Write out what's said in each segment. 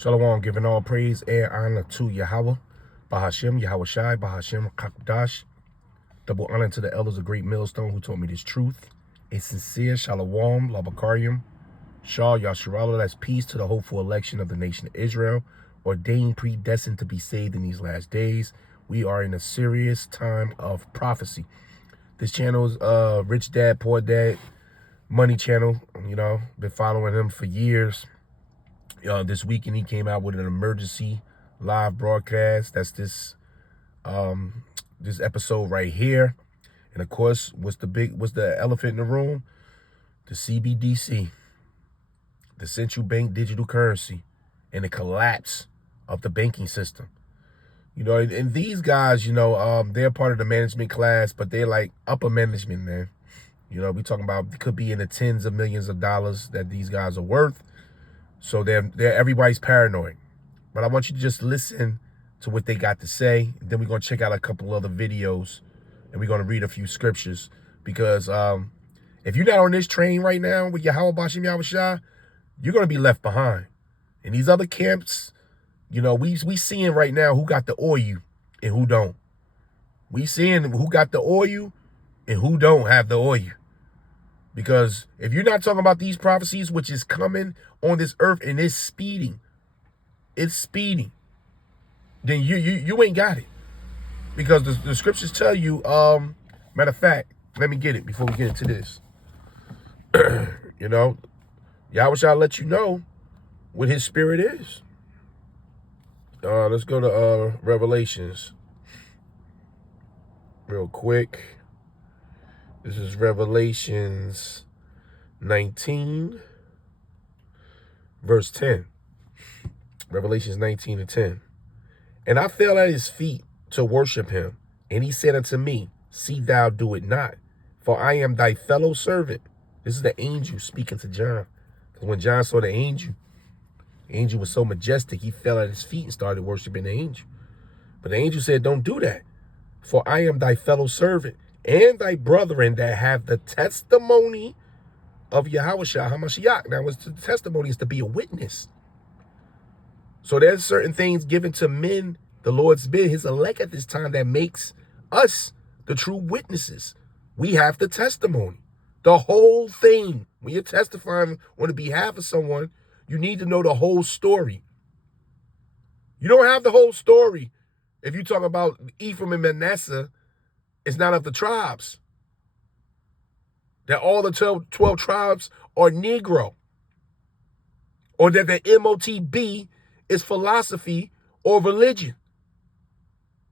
Shalom, giving all praise and honor to Yahweh, Bahashem, Yahweh Shai, Bahashem, Kakdash. Double honor to the elders of Great Millstone who taught me this truth. A sincere Shalom, Labakarium, Shah, Yasharallah, that's peace to the hopeful election of the nation of Israel, ordained, predestined to be saved in these last days. We are in a serious time of prophecy. This channel is Rich Dad, Poor Dad, money channel. You know, been following him for years. This weekend he came out with an emergency live broadcast. That's this episode right here. And of course, what's the elephant in the room? The CBDC, the central bank digital currency, and the collapse of the banking system. You know, and these guys, you know, they're part of the management class, but they're like upper management, man. You know, we talking about, it could be in the tens of millions of dollars that these guys are worth. So everybody's paranoid. But I want you to just listen to what they got to say. Then we're going to check out a couple other videos, and we're going to read a few scriptures. Because if you're not on this train right now with Yahweh Bashem Yahweh Shah, you're going to be left behind. In these other camps, you know, we seeing right now who got the oil and who don't. We seeing who got the oil and who don't have the oil. Because if you're not talking about these prophecies, which is coming on this earth and it's speeding, then you ain't got it. Because the scriptures tell you, matter of fact, let me get it before we get into this. You know, Yahweh shall let you know what his spirit is. Let's go to Revelations real quick. This is Revelations 19, verse 10. Revelations 19 and 10. And I fell at his feet to worship him. And he said unto me, see thou do it not, for I am thy fellow servant. This is the angel speaking to John. Because when John saw the angel was so majestic, he fell at his feet and started worshiping the angel. But the angel said, don't do that, for I am thy fellow servant and thy brethren that have the testimony of Yahweh Shah HaMashiach. Now, the testimony is to be a witness. So there's certain things given to men, the Lord's bid, his elect at this time, that makes us the true witnesses. We have the testimony, the whole thing. When you're testifying on the behalf of someone, you need to know the whole story. You don't have the whole story if you talk about Ephraim and Manasseh. It's not of the tribes. That all the 12 tribes are Negro. Or that the MOTB is philosophy or religion.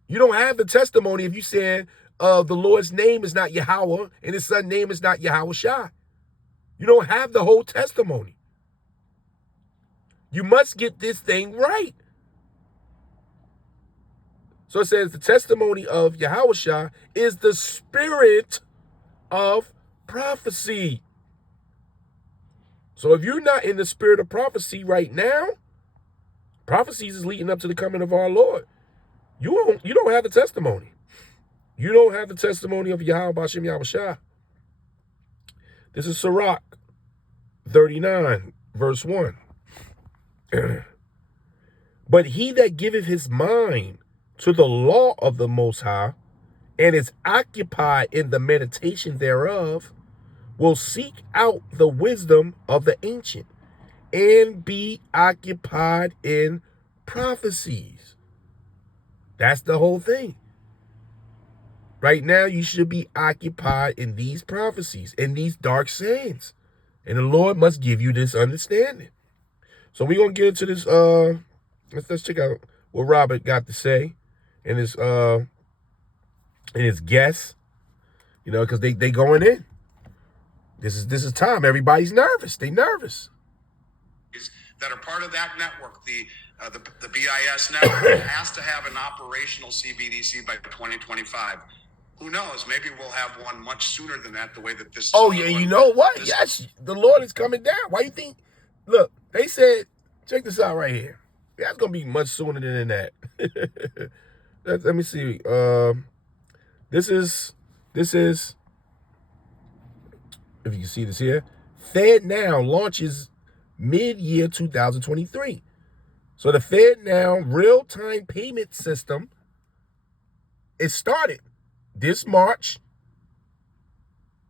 You don't have the testimony if you said the Lord's name is not Yahweh and his son's name is not Yahweh Shai. You don't have the whole testimony. You must get this thing right. So it says the testimony of Yahweh Shah is the spirit of prophecy. So if you're not in the spirit of prophecy right now, prophecies is leading up to the coming of our Lord. You don't have the testimony. You don't have the testimony of Yahweh Bashem Yahweh Shah. This is Sirach 39, verse 1. But he that giveth his mind to the law of the Most High, and is occupied in the meditation thereof, will seek out the wisdom of the ancient, and be occupied in prophecies. That's the whole thing. Right now, you should be occupied in these prophecies, in these dark sayings. And the Lord must give you this understanding. So we're going to get into this. Let's check out what Robert got to say. And his guests, you know, because they going in. This is time. Everybody's nervous. They nervous. That are part of that network, the BIS network, has to have an operational CBDC by 2025. Who knows? Maybe we'll have one much sooner than that. The way that this. Oh yeah, you know what? Yes, the Lord is coming down. Why you think? Look, they said, check this out right here. That's gonna be much sooner than that. Let me see. This is, if you can see this here, Fed Now launches mid-year 2023. So the Fed now real-time payment system is started this March.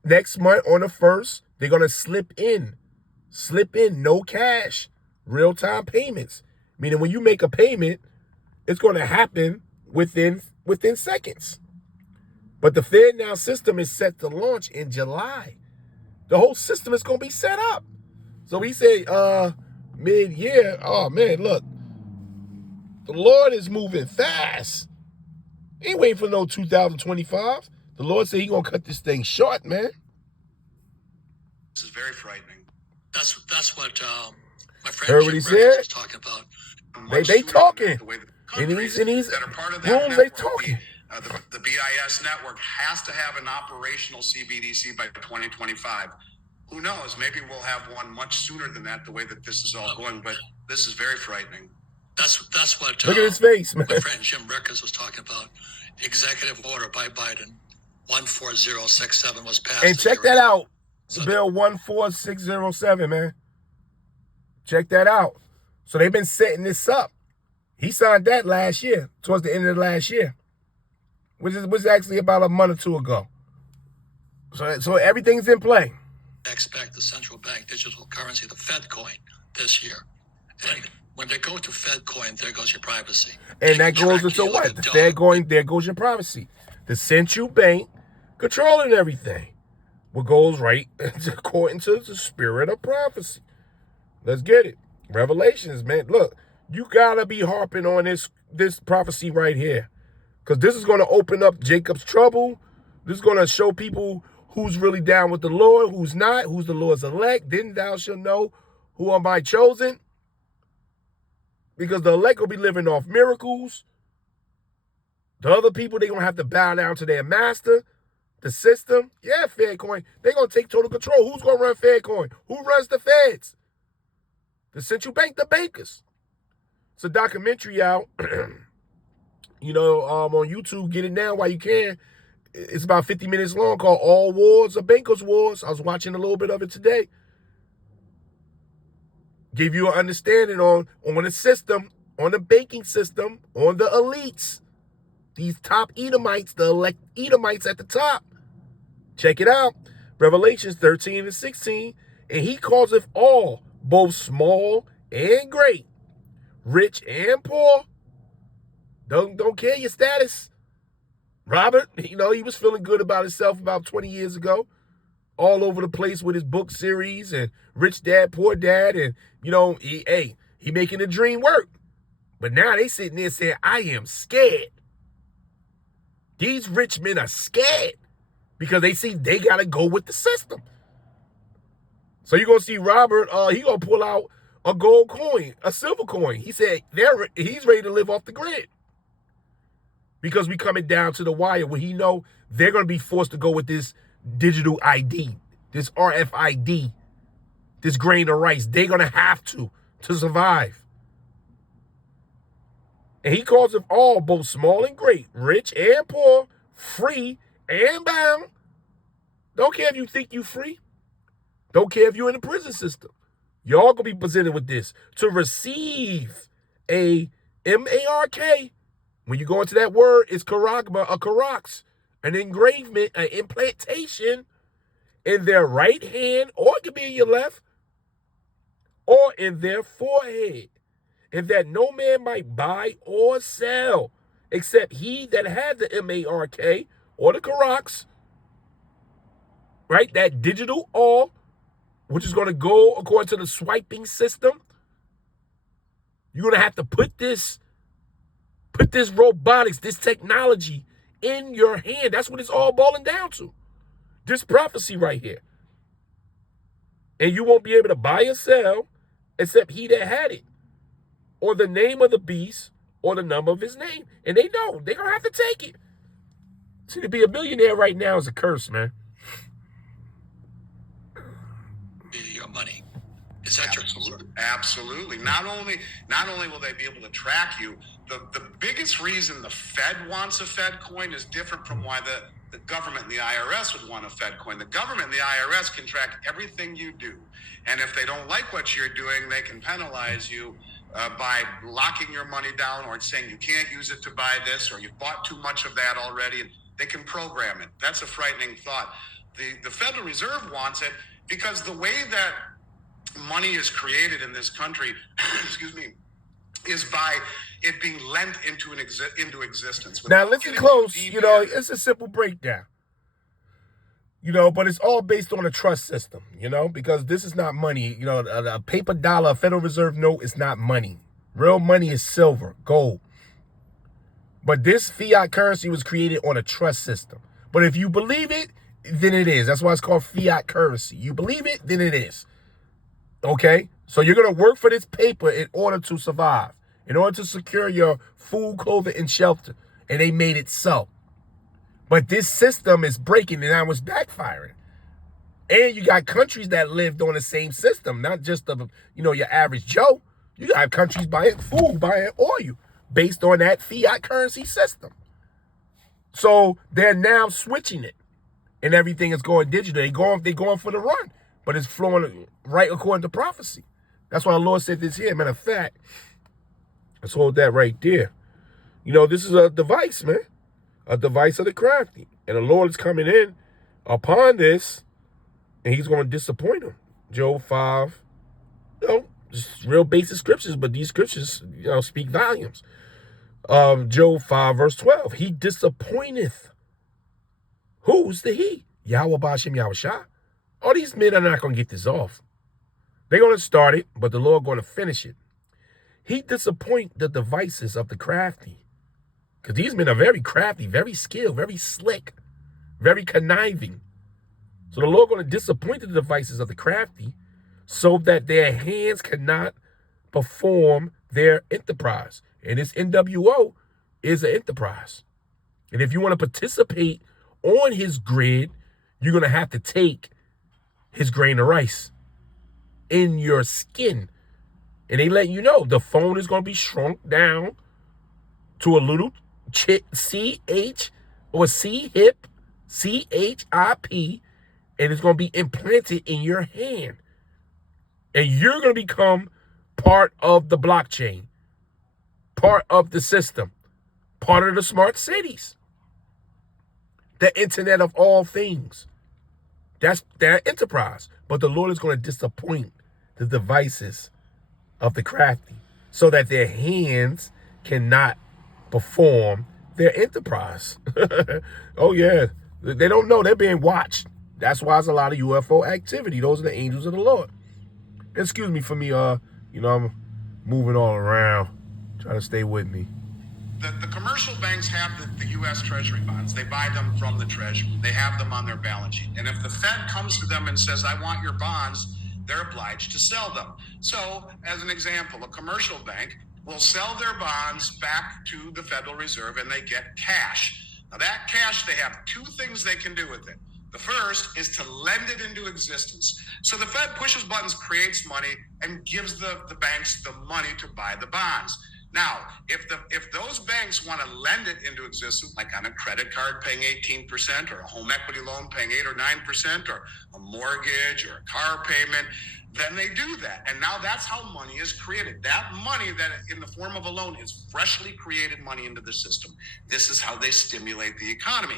Next month on the 1st, they're going to slip in no cash, real-time payments. Meaning when you make a payment, it's going to happen within seconds. But the Fed now system is set to launch in July. The whole system is going to be set up. So we say mid-year, oh man, look, the Lord is moving fast. He ain't waiting for no 2025. The Lord said He going to cut this thing short, man. This is very frightening. That's what my friend Heard what he said? was talking about. They talking. In Countries these that are part of that rooms, they network, talking. the BIS network has to have an operational CBDC by 2025. Who knows? Maybe we'll have one much sooner than that, the way that this is all going, but this is very frightening. That's what Look at his face, man. my friend Jim Rickers was talking about. Executive order by Biden 14067 was passed. And check that out. Bill 14607, man. Check that out. So they've been setting this up. He signed that last year, towards the end of the last year, which was actually about a month or two ago. So everything's in play. Expect the central bank digital currency, the Fed coin, this year. And when they go to Fed coin, there goes your privacy. And that goes into what? The Fed going, there goes your privacy. The central bank controlling everything. What goes right according to the spirit of prophecy. Let's get it. Revelations, man. Look, you gotta be harping on this prophecy right here. Because this is going to open up Jacob's trouble. This is going to show people who's really down with the Lord, who's not, who's the Lord's elect. Then thou shalt know who am I chosen. Because the elect will be living off miracles. The other people, they're going to have to bow down to their master. The system, yeah, FedCoin. They're going to take total control. Who's going to run FedCoin? Who runs the feds? The central bank, the bankers. It's a documentary out, on YouTube. Get it now while you can. It's about 50 minutes long, called All Wars are Bankers' Wars. I was watching a little bit of it today. Give you an understanding on the system, on the banking system, on the elites. These top Edomites, the elect Edomites at the top. Check it out. Revelations 13 and 16. And he causeth all, both small and great, rich and poor. Don't care your status. Robert, he was feeling good about himself about 20 years ago. All over the place with his book series and Rich Dad, Poor Dad. And, he making the dream work. But now they sitting there saying, I am scared. These rich men are scared because they see they got to go with the system. So you're going to see Robert, he going to pull out a gold coin, a silver coin. He said he's ready to live off the grid. Because we coming down to the wire where he know they're going to be forced to go with this digital ID, this RFID, this grain of rice. They're going to have to survive. And he calls them all, both small and great, rich and poor, free and bound. Don't care if you think you free. Don't care if you're in the prison system. Y'all gonna be presented with this to receive a MARK. When you go into that word, it's karagma, a karax, an engravement, an implantation in their right hand, or it could be in your left, or in their forehead. And that no man might buy or sell, except he that had the MARK or the karax, right? That digital all, which is going to go according to the swiping system. You're going to have to put this robotics, this technology in your hand. That's what it's all boiling down to. This prophecy right here. And you won't be able to buy or sell except he that had it, or the name of the beast, or the number of his name. And they know they're going to have to take it. See, to be a millionaire right now is a curse, man. Your money. Is that Absolutely. Absolutely. Not only will they be able to track you, the biggest reason the Fed wants a Fed coin is different from why the government and the IRS would want a Fed coin. The government and the IRS can track everything you do. And if they don't like what you're doing, they can penalize you by locking your money down or saying you can't use it to buy this or you bought too much of that already, and they can program it. That's a frightening thought. The Federal Reserve wants it because the way that money is created in this country, excuse me, is by it being lent into existence. Now listen close, it's a simple breakdown. But it's all based on a trust system, because this is not money. A paper dollar, a Federal Reserve note is not money. Real money is silver, gold. But this fiat currency was created on a trust system. But if you believe it, then it is. That's why it's called fiat currency. You believe it, then it is. Okay? So you're going to work for this paper in order to survive, in order to secure your food, clothing, and shelter. And they made it so. But this system is breaking and now it's backfiring. And you got countries that lived on the same system, not just your average Joe. You got countries buying food, buying oil based on that fiat currency system. So they're now switching it and everything is going digital. They're going for the run, but it's flowing right according to prophecy. That's why the Lord said this here. Matter of fact, let's hold that right there. This is a device, man. A device of the crafty. And the Lord is coming in upon this, and he's going to disappoint him. Job 5, just real basic scriptures, but these scriptures, speak volumes. Job 5, verse 12. He disappointeth. Who's the he? Yahweh Ba'ashem Yahushua. All these men are not going to get this off. They're going to start it, but the Lord going to finish it. He disappoint the devices of the crafty. Because these men are very crafty, very skilled, very slick, very conniving. So the Lord going to disappoint the devices of the crafty so that their hands cannot perform their enterprise. And this NWO is an enterprise. And if you want to participate on his grid, you're going to have to take his grain of rice in your skin. And they let you know the phone is going to be shrunk down to a little C-H or C-hip, C-H-I-P, and it's going to be implanted in your hand. And you're going to become part of the blockchain, part of the system, part of the smart cities, the internet of all things. That's their enterprise. But the Lord is going to disappoint the devices of the crafty so that their hands cannot perform their enterprise. Oh, yeah. They don't know. They're being watched. That's why there's a lot of UFO activity. Those are the angels of the Lord. Excuse me for me, I'm moving all around. Try to stay with me. The commercial banks have the U.S. Treasury bonds. They buy them from the Treasury. They have them on their balance sheet. And if the Fed comes to them and says, I want your bonds, they're obliged to sell them. So, as an example, a commercial bank will sell their bonds back to the Federal Reserve and they get cash. Now, that cash, they have two things they can do with it. The first is to lend it into existence. So the Fed pushes buttons, creates money, and gives the banks the money to buy the bonds. Now, if those banks want to lend it into existence, like on a credit card paying 18%, or a home equity loan paying 8 or 9%, or a mortgage or a car payment, then they do that. And now that's how money is created. That money that in the form of a loan is freshly created money into the system. This is how they stimulate the economy.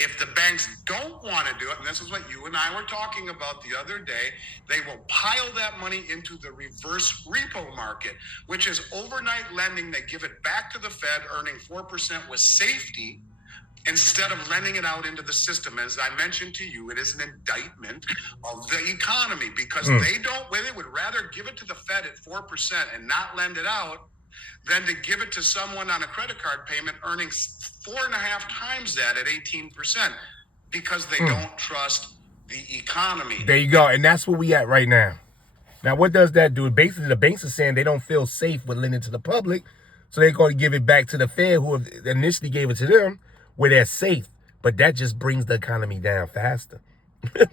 If the banks don't want to do it, and this is what you and I were talking about the other day, they will pile that money into the reverse repo market, which is overnight lending. They give it back to the Fed, earning 4% with safety, instead of lending it out into the system. As I mentioned to you, it is an indictment of the economy because they would rather give it to the Fed at 4% and not lend it out than to give it to someone on a credit card payment earning 4.5 times that at 18% because they don't trust the economy. There you go. And that's where we at right now. Now, what does that do? Basically, the banks are saying they don't feel safe with lending to the public, so they're going to give it back to the Fed, who initially gave it to them, where they're safe. But that just brings the economy down faster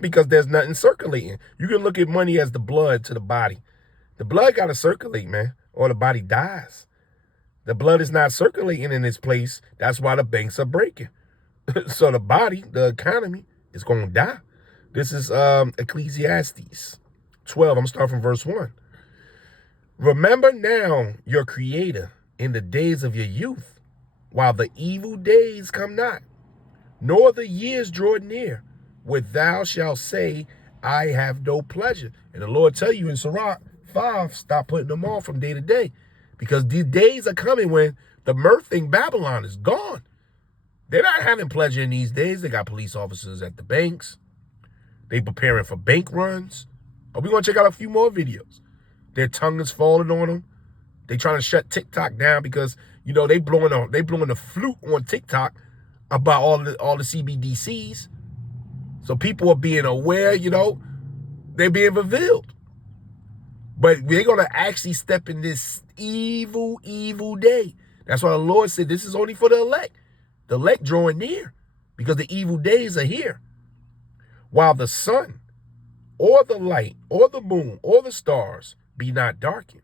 because there's nothing circulating. You can look at money as the blood to the body. The blood got to circulate, man, or the body dies. The blood is not circulating in this place. That's why the banks are breaking. So the body, the economy, is going to die. This is Ecclesiastes 12. I'm going to start from verse 1. Remember now your Creator in the days of your youth, while the evil days come not, nor the years draw near, where thou shalt say, I have no pleasure. And the Lord tell you in Sirach 5, stop putting them on from day to day, because these days are coming when the mirthing Babylon is gone. They're not having pleasure in these days. They got police officers at the banks. They preparing for bank runs. But we're going to check out a few more videos. Their tongue is falling on them. They trying to shut TikTok down because, you know, they blowing the flute on TikTok about all the CBDCs. So people are being aware, you know, they're being revealed. But they're going to actually step in this evil, evil day. That's why the Lord said this is only for the elect. The elect drawing near because the evil days are here. While the sun or the light or the moon or the stars be not darkened,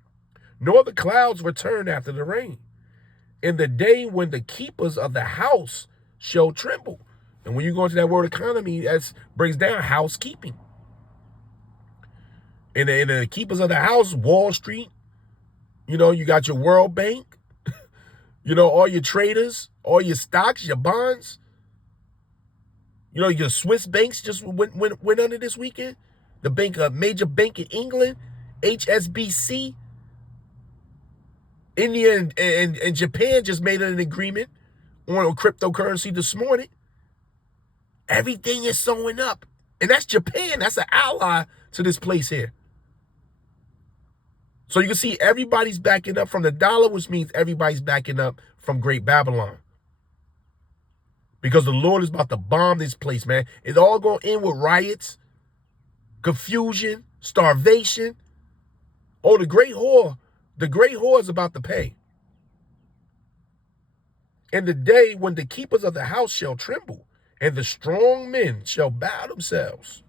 nor the clouds return after the rain, in the day when the keepers of the house shall tremble. And when you go into that word economy, that breaks down housekeeping. And the keepers of the house, Wall Street, you know, you got your World Bank, you know, all your traders, all your stocks, your bonds. You know, your Swiss banks just went under this weekend. The bank, a major bank in England, HSBC. India and Japan just made an agreement on cryptocurrency this morning. Everything is sewing up. And that's Japan. That's an ally to this place here. So you can see everybody's backing up from the dollar, which means everybody's backing up from Great Babylon. Because the Lord is about to bomb this place, man. It's all going to end with riots, confusion, starvation. Oh, the great whore is about to pay. In the day when the keepers of the house shall tremble, and the strong men shall bow themselves,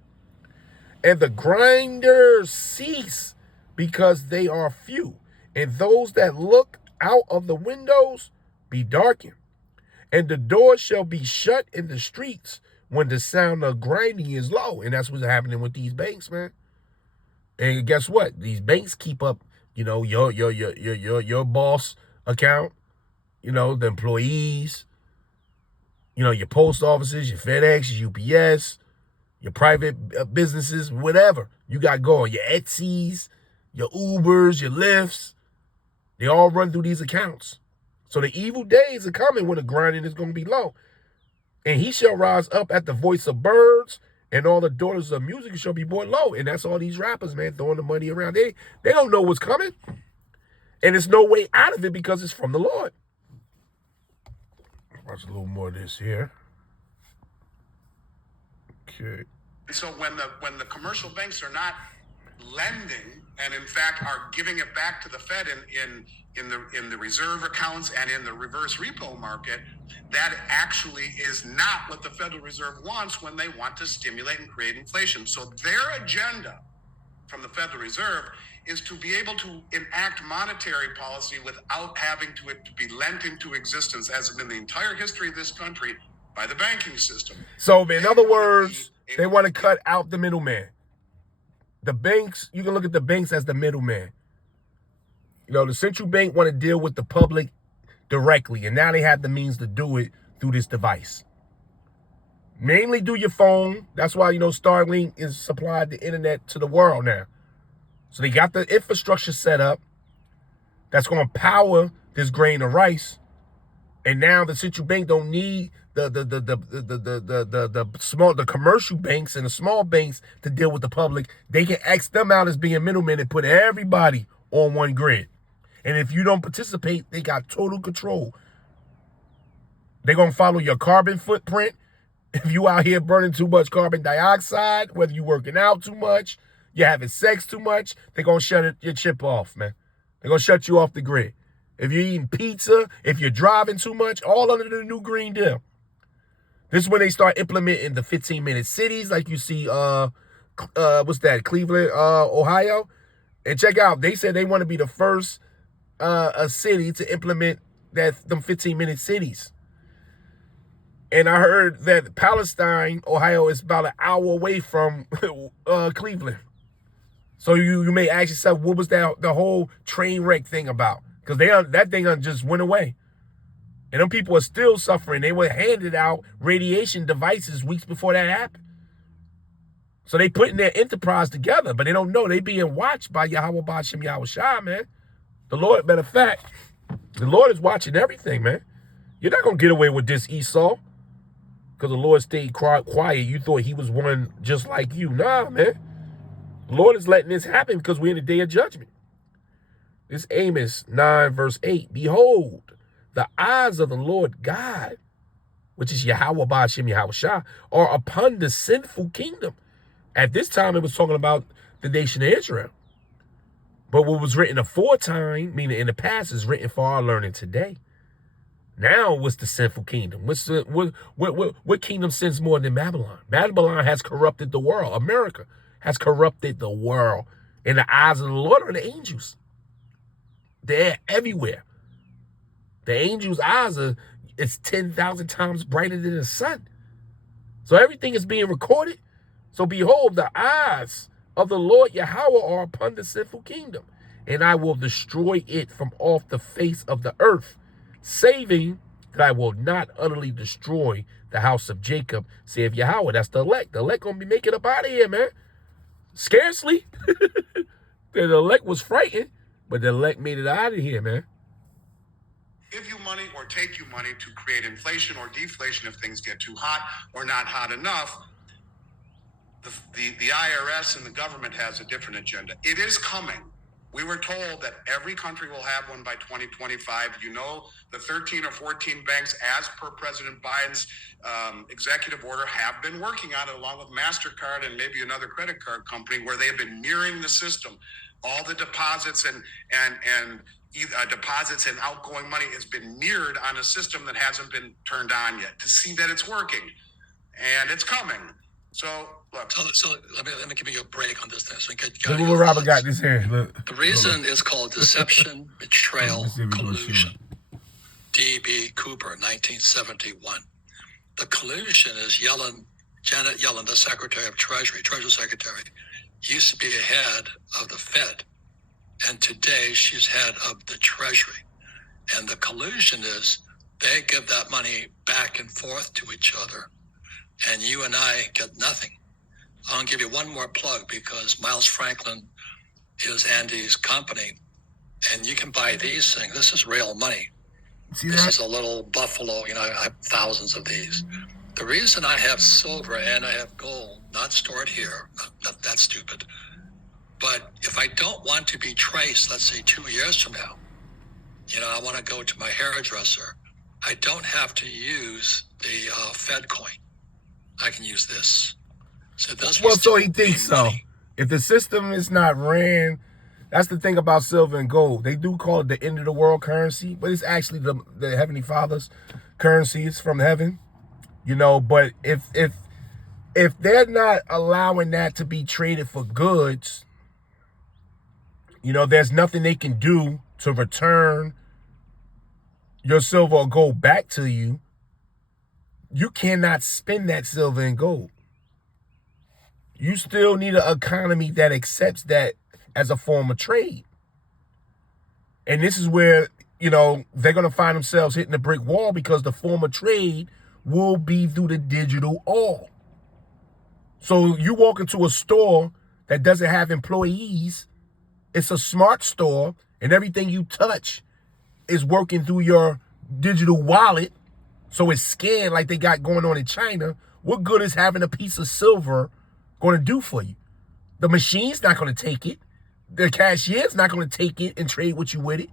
and the grinders cease because they are few, and those that look out of the windows be darkened. And the doors shall be shut in the streets when the sound of grinding is low. And that's what's happening with these banks, man. And guess what? These banks keep up, you know, your boss account, you know, the employees, you know, your post offices, your FedEx, your UPS, your private businesses, whatever you got going, your Etsy's, your Ubers, your Lyfts, they all run through these accounts. So the evil days are coming when the grinding is going to be low. And he shall rise up at the voice of birds, and all the daughters of music shall be brought low. And that's all these rappers, man, throwing the money around. They don't know what's coming. And there's no way out of it because it's from the Lord. Watch a little more of this here. Okay. So when the commercial banks are not lending and in fact are giving it back to the Fed in the reserve accounts and in the reverse repo market, that actually is not what the Federal Reserve wants when they want to stimulate and create inflation. So their agenda from the Federal Reserve is to be able to enact monetary policy without having it to be lent into existence, as in the entire history of this country, by the banking system. So in other words, they want to cut out the middleman. The banks, you can look at the banks as the middleman. You know, the central bank want to deal with the public directly, and now they have the means to do it through this device. Mainly do your phone. That's why, you know, Starlink is supplied the internet to the world now. So they got the infrastructure set up that's going to power this grain of rice. And now the central bank don't need the commercial banks and the small banks to deal with the public. They can X them out as being middlemen and put everybody on one grid. And if you don't participate, they got total control. They're going to follow your carbon footprint. If you out here burning too much carbon dioxide, whether you working out too much, you're having sex too much, they're going to shut your chip off, man. They're going to shut you off the grid. If you're eating pizza, if you're driving too much, all under the new Green Deal. This is when they start implementing the 15-minute cities, like you see, what's that, Cleveland, Ohio. And check out, they said they want to be the first a city to implement them 15-minute cities. And I heard that Palestine, Ohio, is about an hour away from Cleveland. So you may ask yourself, what was the whole train wreck thing about? Because that thing just went away. And them people are still suffering. They were handed out radiation devices weeks before that happened. So they putting their enterprise together, but they don't know they being watched by Yahweh Ba'Shem Yahweh Shah, man. The Lord, matter of fact, the Lord is watching everything, man. You're not going to get away with this, Esau. Because the Lord stayed quiet. You thought he was one just like you. Nah, man. The Lord is letting this happen because we're in the day of judgment. This Amos 9 verse 8. Behold, the eyes of the Lord God, which is Yahweh Ba'Shem Yahweh Shah, are upon the sinful kingdom. At this time, it was talking about the nation of Israel. But what was written aforetime, meaning in the past, is written for our learning today. Now, what's the sinful kingdom? What kingdom sins more than Babylon? Babylon has corrupted the world. America has corrupted the world. In the eyes of the Lord are the angels. They're everywhere. The angels' eyes it's 10,000 times brighter than the sun. So everything is being recorded. So behold, the eyes of the Lord Yahweh are upon the sinful kingdom, and I will destroy it from off the face of the earth, saving that I will not utterly destroy the house of Jacob, saith Yahweh. That's the elect. The elect gonna be making up out of here, man. Scarcely. The elect was frightened, but the elect made it out of here, man. Give you money or take you money to create inflation or deflation if things get too hot or not hot enough. The IRS and the government has a different agenda. It is coming. We were told that every country will have one by 2025. You know, the 13 or 14 banks, as per President Biden's executive order, have been working on it along with MasterCard and maybe another credit card company where they have been mirroring the system. All the deposits and deposits and outgoing money has been mirrored on a system that hasn't been turned on yet to see that it's working. And it's coming. So, look. So let me give you a break on this thing. So Look what Robert got this here. Look. The reason is called deception, betrayal, collusion. D.B. Cooper, 1971. The collusion is Janet Yellen, the Secretary of Treasury Secretary, used to be head of the Fed. And today she's head of the Treasury. And the collusion is they give that money back and forth to each other. And you and I get nothing. I'll give you one more plug because Miles Franklin is Andy's company. And you can buy these things. This is real money. This is a little buffalo. You know, I have thousands of these. The reason I have silver and I have gold, not stored here, not that stupid. But if I don't want to be traced, let's say 2 years from now, you know, I want to go to my hairdresser, I don't have to use the Fed coin. I can use this. So this well, so he thinks so. Money. If the system is not ran, that's the thing about silver and gold. They do call it the end of the world currency, but it's actually the Heavenly Father's currency. It's from heaven, you know. But if they're not allowing that to be traded for goods, you know, there's nothing they can do to return your silver or gold back to you. You cannot spend that silver and gold. You still need an economy that accepts that as a form of trade. And this is where, you know, they're going to find themselves hitting a brick wall because the form of trade will be through the digital all. So you walk into a store that doesn't have employees. It's a smart store, and everything you touch is working through your digital wallet. So it's scanned like they got going on in China. What good is having a piece of silver going to do for you? The machine's not going to take it. The cashier's not going to take it and trade with you with it.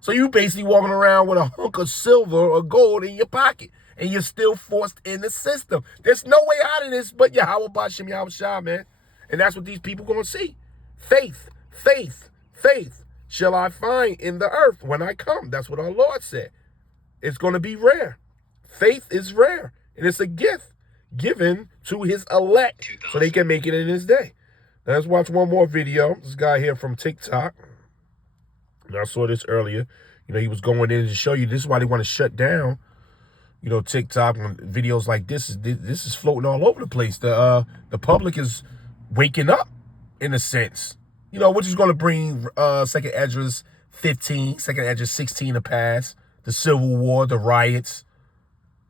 So you basically walking around with a hunk of silver or gold in your pocket, and you're still forced in the system. There's no way out of this but Yahweh Ba'Shem Yahweh Shah, man. And that's what these people going to see. Faith, faith, faith shall I find in the earth when I come. That's what our Lord said. It's going to be rare. Faith is rare, and it's a gift given to his elect so they can make it in his day. Now let's watch one more video. This guy here from TikTok. And I saw this earlier. You know, he was going in to show you this is why they want to shut down, you know, TikTok and videos like this. This is floating all over the place. The public is waking up in a sense. which is going to bring Second Esdras 15, Second Esdras 16 to pass, the Civil War, the riots.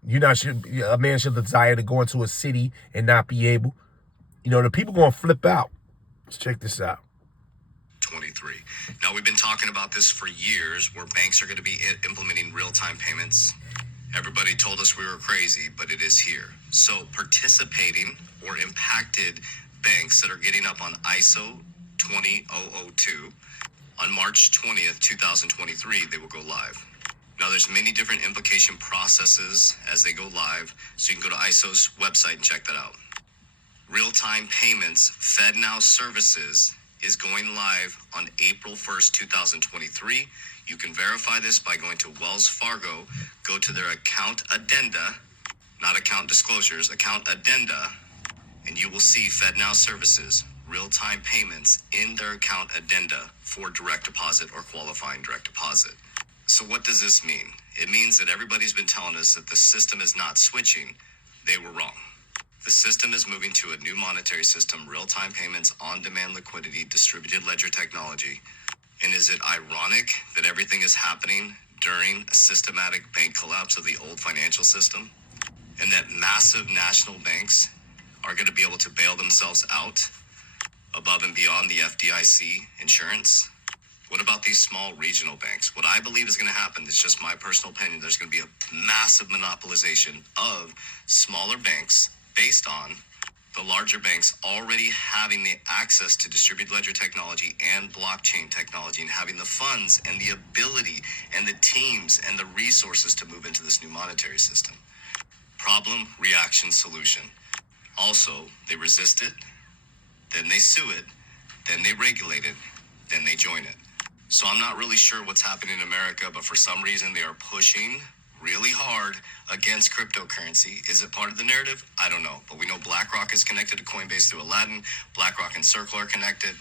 A man should desire to go into a city and not be able. The people going to flip out. Let's check this out. 23. Now, we've been talking about this for years, where banks are going to be implementing real-time payments. Everybody told us we were crazy, but it is here. So participating or impacted banks that are getting up on ISO 20002 on March 20th, 2023, they will go live. Now, there's many different implication processes as they go live, so you can go to ISO's website and check that out. Real-time payments, FedNow services, is going live on April 1st, 2023. You can verify this by going to Wells Fargo, go to their account addenda, not account disclosures, account addenda, and you will see FedNow services, real-time payments in their account addenda for direct deposit or qualifying direct deposit. So what does this mean? It means that everybody's been telling us that the system is not switching. They were wrong. The system is moving to a new monetary system, real-time payments, on-demand liquidity, distributed ledger technology. And is it ironic that everything is happening during a systematic bank collapse of the old financial system? And that massive national banks are going to be able to bail themselves out above and beyond the FDIC insurance? What about these small regional banks? What I believe is going to happen, it's just my personal opinion, there's going to be a massive monopolization of smaller banks based on the larger banks already having the access to distributed ledger technology and blockchain technology, and having the funds and the ability and the teams and the resources to move into this new monetary system. Problem, reaction, solution. Also, they resist it, then they sue it, then they regulate it, then they join it. So I'm not really sure what's happening in America, but for some reason they are pushing really hard against cryptocurrency. Is it part of the narrative? I don't know. But we know BlackRock is connected to Coinbase through Aladdin. BlackRock and Circle are connected.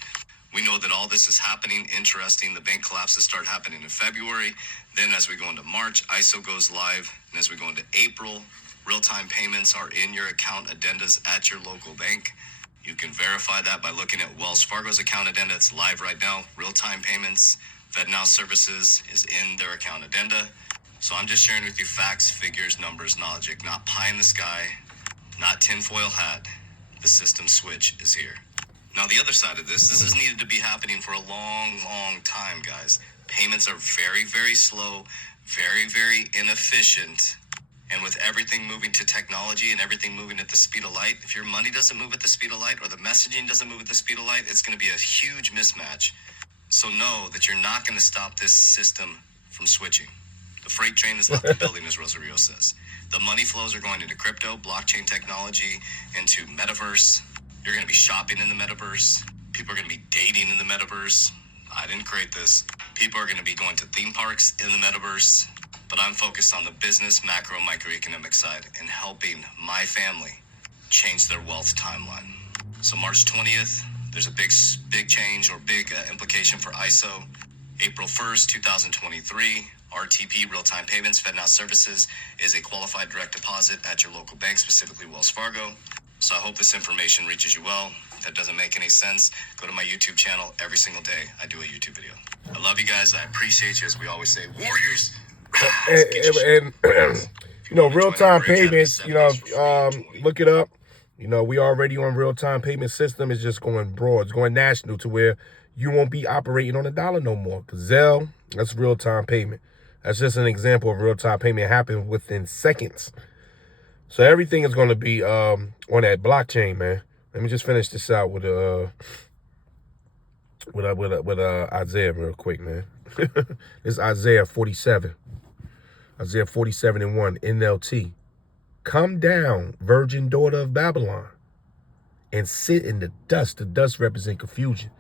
We know that all this is happening. Interesting. The bank collapses start happening in February. Then as we go into March, ISO goes live. And as we go into April, real-time payments are in your account addendas at your local bank. You can verify that by looking at Wells Fargo's account addenda. It's live right now. Real-time payments, FedNow services is in their account addenda. So I'm just sharing with you facts, figures, numbers, logic, not pie in the sky, not tinfoil hat. The system switch is here. Now, the other side of this has needed to be happening for a long, long time, guys. Payments are very, very slow, very, very inefficient. And with everything moving to technology and everything moving at the speed of light, if your money doesn't move at the speed of light or the messaging doesn't move at the speed of light, it's going to be a huge mismatch. So know that you're not going to stop this system from switching. The freight train has left the building, as Rosario says. The money flows are going into crypto, blockchain technology, into metaverse. You're going to be shopping in the metaverse. People are going to be dating in the metaverse. I didn't create this. People are going to be going to theme parks in the metaverse. But I'm focused on the business, macro, microeconomic side and helping my family change their wealth timeline. So March 20th, there's a big change or big implication for ISO. April 1st, 2023. RTP, real-time payments, FedNow services, is a qualified direct deposit at your local bank, specifically Wells Fargo. So I hope this information reaches you well. If that doesn't make any sense, go to my YouTube channel. Every single day, I do a YouTube video. I love you guys. I appreciate you. As we always say, warriors. And real-time payments, look it up. We already on real-time payment system. It's just going broad. It's going national to where you won't be operating on a dollar no more. Because Zelle, that's real-time payment. That's just an example of real-time payment happening within seconds. So everything is going to be on that blockchain, man. Let me just finish this out with Isaiah real quick, man. This is Isaiah 47. Isaiah 47:1 NLT. Come down, virgin daughter of Babylon, and sit in the dust. The dust represent confusion.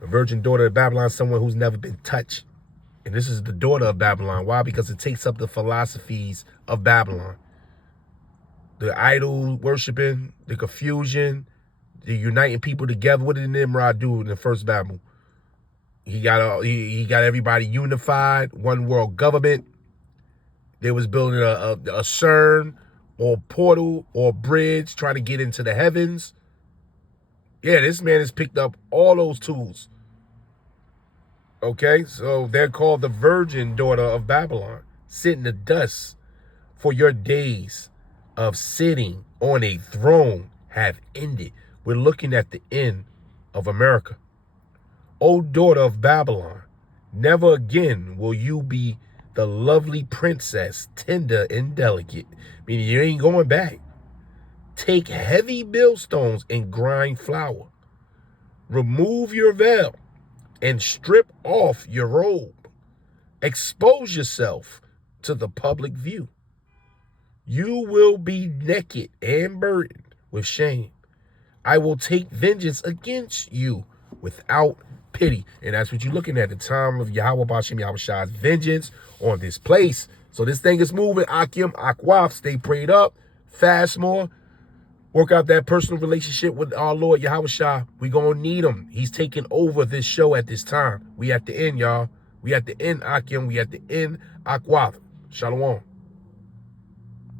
A virgin daughter of Babylon is someone who's never been touched. And this is the daughter of Babylon. Why? Because it takes up the philosophies of Babylon. The idol worshiping, the confusion, the uniting people together. What did Nimrod do in the first Babel? He got everybody unified, one world government. They was building a CERN or portal or bridge, trying to get into the heavens. Yeah, this man has picked up all those tools Okay, so they're called the virgin daughter of Babylon. Sit in the dust, for your days of sitting on a throne have ended. We're looking at the end of America. O daughter of Babylon, never again will you be the lovely princess, tender and delicate. Meaning you ain't going back. Take heavy millstones and grind flour. Remove your veil and strip off your robe. Expose yourself to the public view. You will be naked and burdened with shame. I will take vengeance against you without pity. And that's what you're looking at, the time of Yahweh Bashem Yahushai's vengeance on this place. So this thing is moving. Akim, Akwaf, stay prayed up, fast more, work out that personal relationship with our Lord Yahushua. We gonna need him. He's taking over this show at this time. We at the end, y'all. We at the end, Akim. We at the end, Akwaf. Shalom.